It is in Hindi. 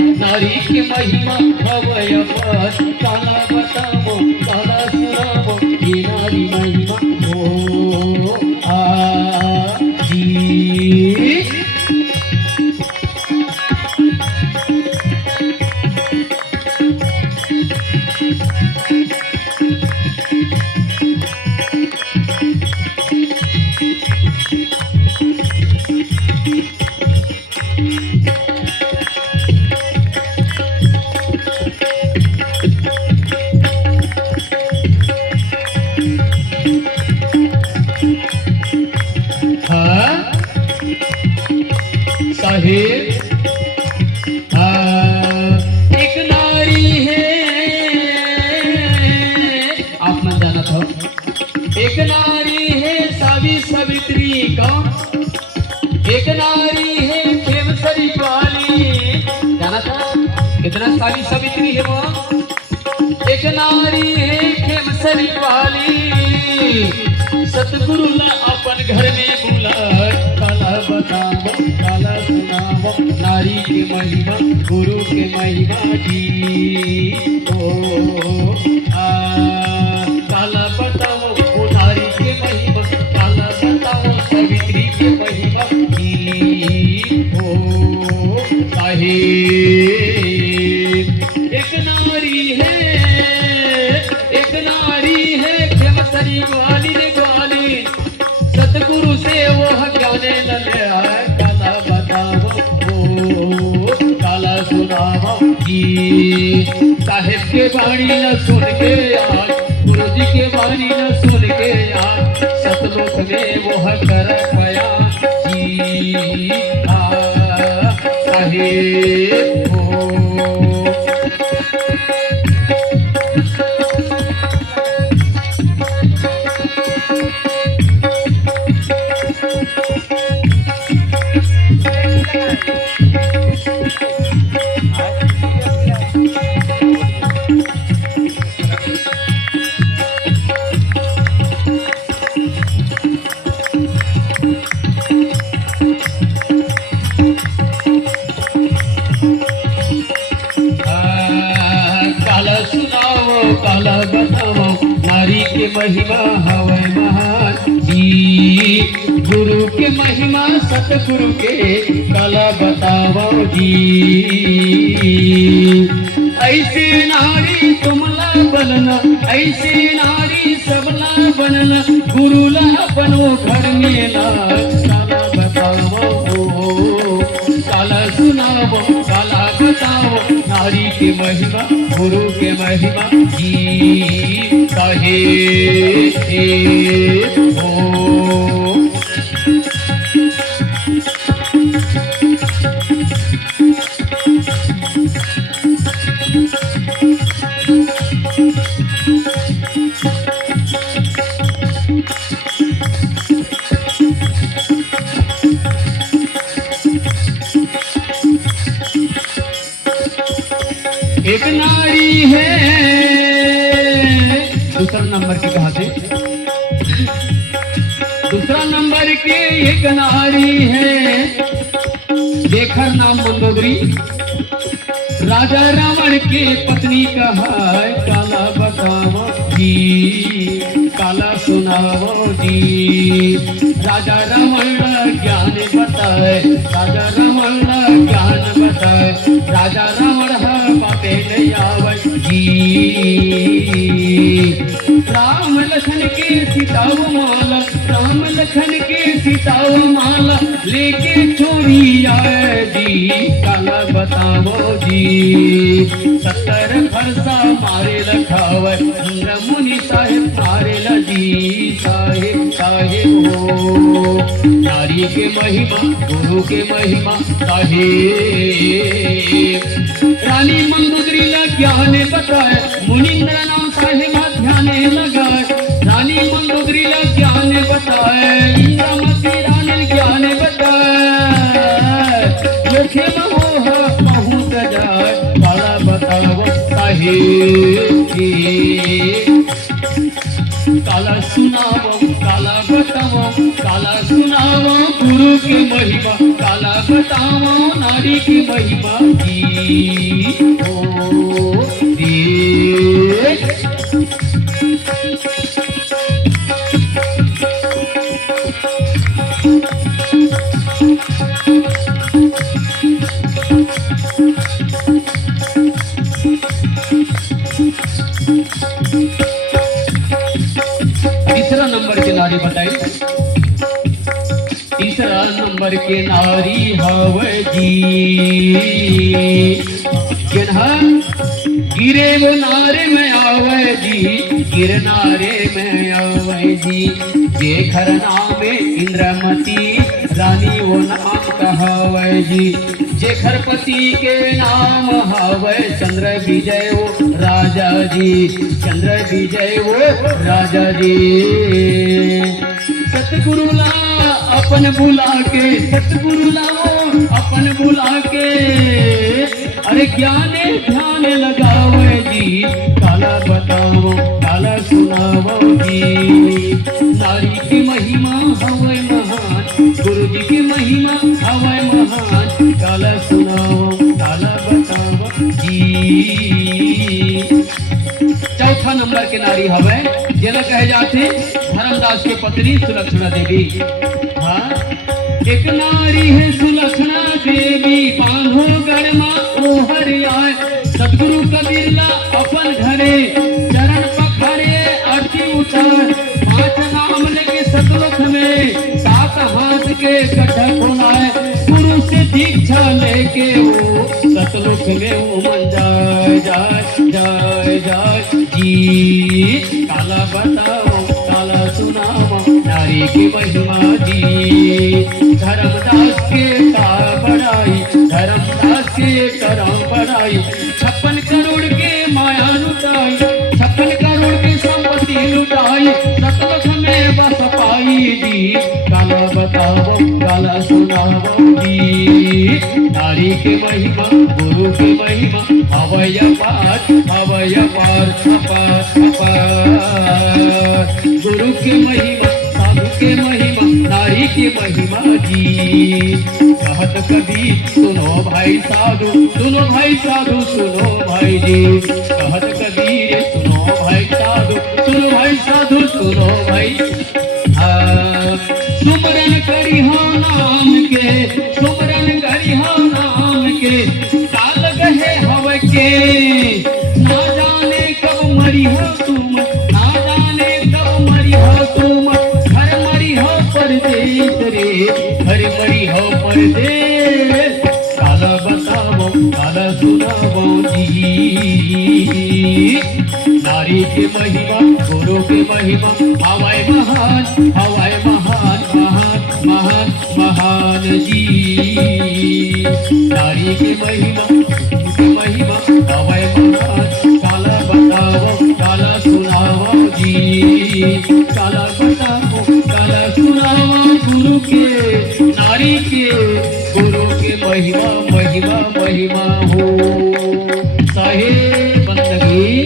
नारी की महिमा हवय पार काला बतावो काला सुनावो ही नारी महिमा हो आजी साहेब एक नारी है आप मन जाना था एक नारी है सावित्री का एक नारी है खेमसरी वाली जाना था कितना सावित्री है वो एक नारी है खेमसरी वाली सतगुरु ने अपन घर में बुला काला बतावो काला सुनावो नारी के महिमा गुरु के महिमा जी ओ काला बतावो ओ नारी के महिमा काला बतावो सावित्री के महिमा जी ओ साहेब एक नारी है खेमसरी वाली ने ग्वाली सतगुरु से वो ज्ञाने न ले आए काला बतावो ओ काला सुनावो जी साहेब के वाणी न सुन के आज गुरु जी के वाणी न सुन के आज सतलोक में वो कर पाया जी साहेब काला बताओ नारी के महिमा हवै महान जी गुरु के महिमा सतगुरु के काला बताओ जी ऐसी नारी तुमला बनना ऐसी नारी सबला बनना गुरुला बनो घर में ना काला बताओ काला सुनाओ काला बताओ नारी के महिमा गुरु के महिमा जी साहेब एक नारी है दूसरा नंबर की कहा थे दूसरा नंबर के एक नारी है देखर नाम मंदोदरी राजा रावण के पत्नी कहा काला बताओ जी काला सुनाओ जी राजा रावण ज्ञान बताए राजा रावण ज्ञान बताए राजा रावण बातें नहीं आवे जी राम लखन के सीताओ माला राम लखन के सीताओ माला लेके छोरी आए जी काला बताओ जी 70 फरसा मारे लखावे मुनि साहेब मारे लजी साहेब साहेब हो नारी के महिमा गुरु के महिमा साहेब रानी मंदोदरी ला ज्ञान बताए मुनिंद्र नाम साहेब ध्यान लगाए रानी मंदोदरी ला ज्ञान बताए इंद्रमती रानी ज्ञान बताए लोके मोह बहुत जाए काला बताओ साहेब काला सुनावो काला बतावो काला सुनावो गुरु की महिमा काला बतावो नारी की महिमा की ओ देख तीसरा नंबर के नारी बताई तीसरा नंबर के नारी हवे जी जिन्हा गिरे वो नारे में आवे जी गिर नारे में आवे जी जे खरना में इंद्रमती रानी वो नाम कहावे जी जे खरपति के नाम हवे चंद्र विजय वो राजा जी चंद्र विजय वो राजा जी सतगुरुला अपन बुला के सतगुरुला अपन बुला के अरे ज्ञाने ध्यान लगावे जी काला बताओ काला सुनावो जी नारी की महिमा हवे महान गुरु जी की महिमा हवे महान काला सुनाओ काला बताओ जी चौथा नंबर के नारी हवे जेला कहे जाते धर्मदास के पत्नी सुलक्षणा देवी हाँ एक नारी है सुलक्षणा देवी बांधो गरमा ओहर आए सदगुरु कबीरला अपन घरे चरण पखारे आरती उतार पांच नाम लेके सतलोक में सात हाथ के कटक खुलाए गुरु से दीक्षा लेके वो सतलोक में उमन जाए जाए जाए जाए जी काला बताओ काला सुनाओ नारी की महिमा जी धर्मदास के का बड़ाई धर्मदास के करम बड़ाई 56 करोड़ के माया लुटाई 56 करोड़ की संपत्ति लुटाई सतलोक में बस पाई जी काला बताओ काला सुनाओ जी नारी की महिमा गुरु की महिमा अवय पार अपार गुरु की महिमा साधु के महिमा नारी की महिमा जी कहत कबीर सुनो भाई साधु सुनो भाई साधु सुनो भाई जी कहत कबीर सुनो भाई साधु सुनो भाई साधु सुनो भाई सुमरन करी हो नाम के सुमरन करी हो नाम के काल गहे हव के ना जाने कब मरी हो तुम ना जाने कब मरी हो तुम घर मरी हो परदेश रे घर मरी हो परदेश काला बताओ काला सुनाओ जी नारी की महिमा गुरु की महिमा हवाई महान हवाई महान महान महान महान जी नारी की महिमा